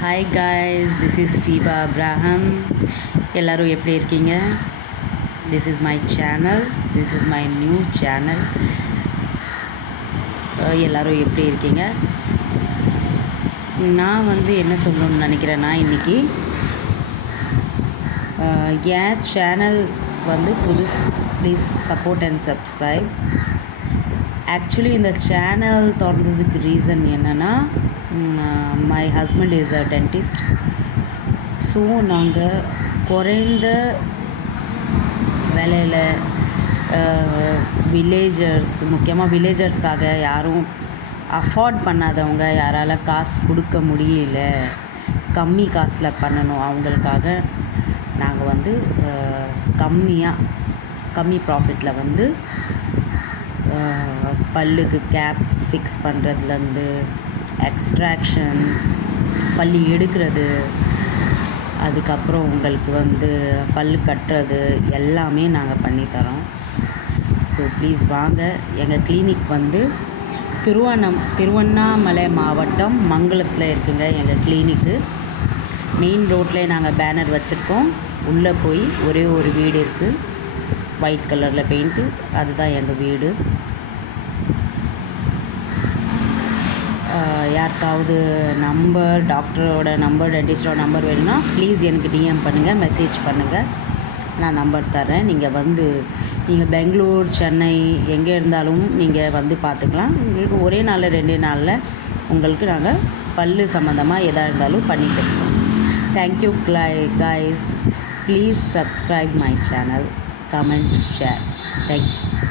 Hi guys, this is Feba Abraham. எல்லோரும் எப்படி இருக்கீங்க? This is my channel, this is my new channel. எல்லோரும் எப்படி இருக்கீங்க? நான் என்ன சொல்லணும்னு நினைக்கிறேன்னா, இன்றைக்கி என் சேனல் புதுசு. Please support and subscribe. Actually இந்த சேனல் திறந்ததுக்கு ரீசன் என்னென்னா, my husband is a dentist. So நாங்கள் குறைந்த விலையில் வில்லேஜர்ஸ், முக்கியமாக வில்லேஜர்ஸ்க்காக யாரும் அஃபோர்ட் பண்ணாதவங்க, யாரால் காசு கொடுக்க முடியல, கம்மி காசில் பண்ணணும், அவங்களுக்காக நாங்கள் கம்மி ப்ராஃபிட்டில் பல்லுக்கு கேப் ஃபிக்ஸ் பண்ணுறதுலேருந்து எக்ஸ்ட்ராக்ஷன், பல்லு எடுக்கிறது, அதுக்கப்புறம் உங்களுக்கு பல்லு கட்டுறது எல்லாமே நாங்கள் பண்ணித்தரோம். ஸோ ப்ளீஸ் வாங்க. எங்கள் கிளினிக் திருவண்ணாமலை மாவட்டம் மங்களத்தில் இருக்குங்க. எங்கள் கிளினிக்கு மெயின் ரோட்லேயே நாங்கள் பேனர் வச்சுருக்கோம். உள்ளே போய் ஒரே ஒரு வீடு இருக்குது, ஒயிட் கலரில் பெயிண்ட்டு, அதுதான் எங்கள் வீடு. யாருக்காவது நம்பர், டாக்டரோட நம்பர், டென்டிஸ்டோட நம்பர் வேணும்னா ப்ளீஸ் எனக்கு டிஎம் பண்ணுங்கள், மெசேஜ் பண்ணுங்கள், நான் நம்பர் தரேன். நீங்கள் பெங்களூர், சென்னை எங்கே இருந்தாலும் நீங்கள் பார்த்துக்கலாம். உங்களுக்கு ஒரே நாளில் 2 நாளில் உங்களுக்கு நாங்கள் பல்லு சம்மந்தமாக எதாக இருந்தாலும் பண்ணி கொடுப்போம். Thank you guys. Please subscribe my channel, comment, share. Thank you.